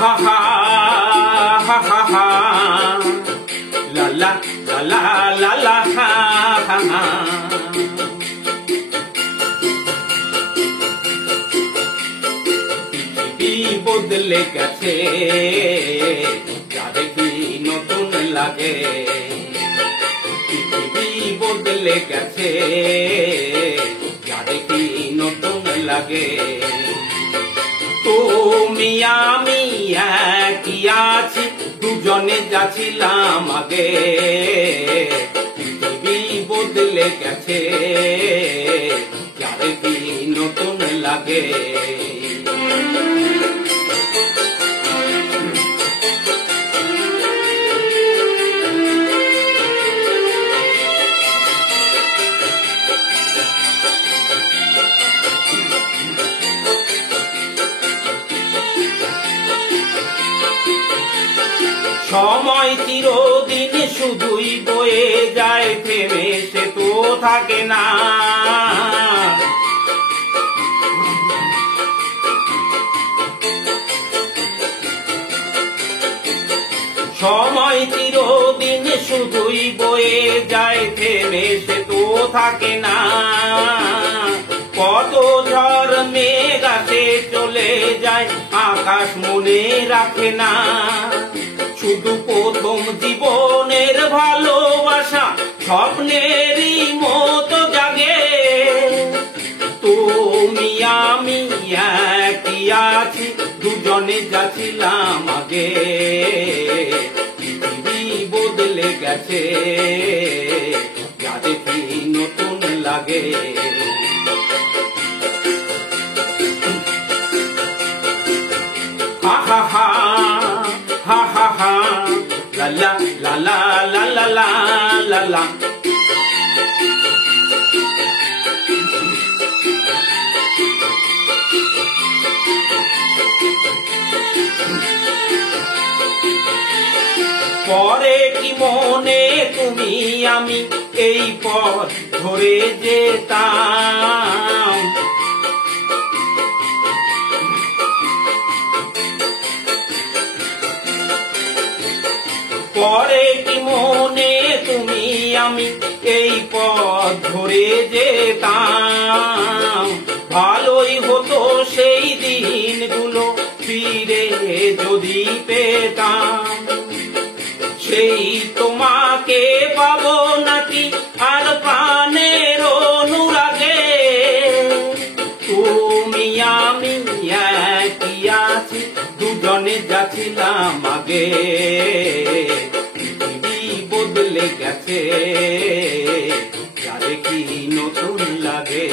ha ha ha ha ha la la la la la la ha ha ha পৃথিবী বদলে গেছে যা দেখি নতুন লাগে পৃথিবী বদলে গেছে যা দেখি নতুন লাগে তুমি আমি একই আছি দুজনে যাচ্ছিলাম আগে পৃথিবী বদলে গেছে যা দেখি নতুন লাগে সময় চিরদিন শুধুই বয়ে যায় থেমে সে তো থাকে না সময় চিরদিন শুধুই বয়ে যায় থেমে সে তো থাকে না কত ঝড় মেঘ আসে চলে যায় আকাশ মনে রাখে না শুধু প্রথম জীবনের ভালোবাসা স্বপ্নেরই মতো জাগে তুমি আমি একই আছি দুজনে যাচ্ছিলাম আগে পৃথিবী বদলে গেছে যা দেখি নতুন লাগে ha ha ha ha ha ha la la la la la la la la la পরে কি মনে তুমি আমি এই পথ ধরে যেতাম পরে কি মনে তুমি আমি এই পথ ধরে যেতাম ভালোই হতো সেই দিনগুলো ফিরে যদি পেতাম সেই তোমাকে পাবো নাকি আর প্রাণের অনুরাগে তুমি আমি একই আছি দুজনে যাচ্ছিলাম আগে পৃথিবী বদলে গেছে যা দেখি নতুন লাগে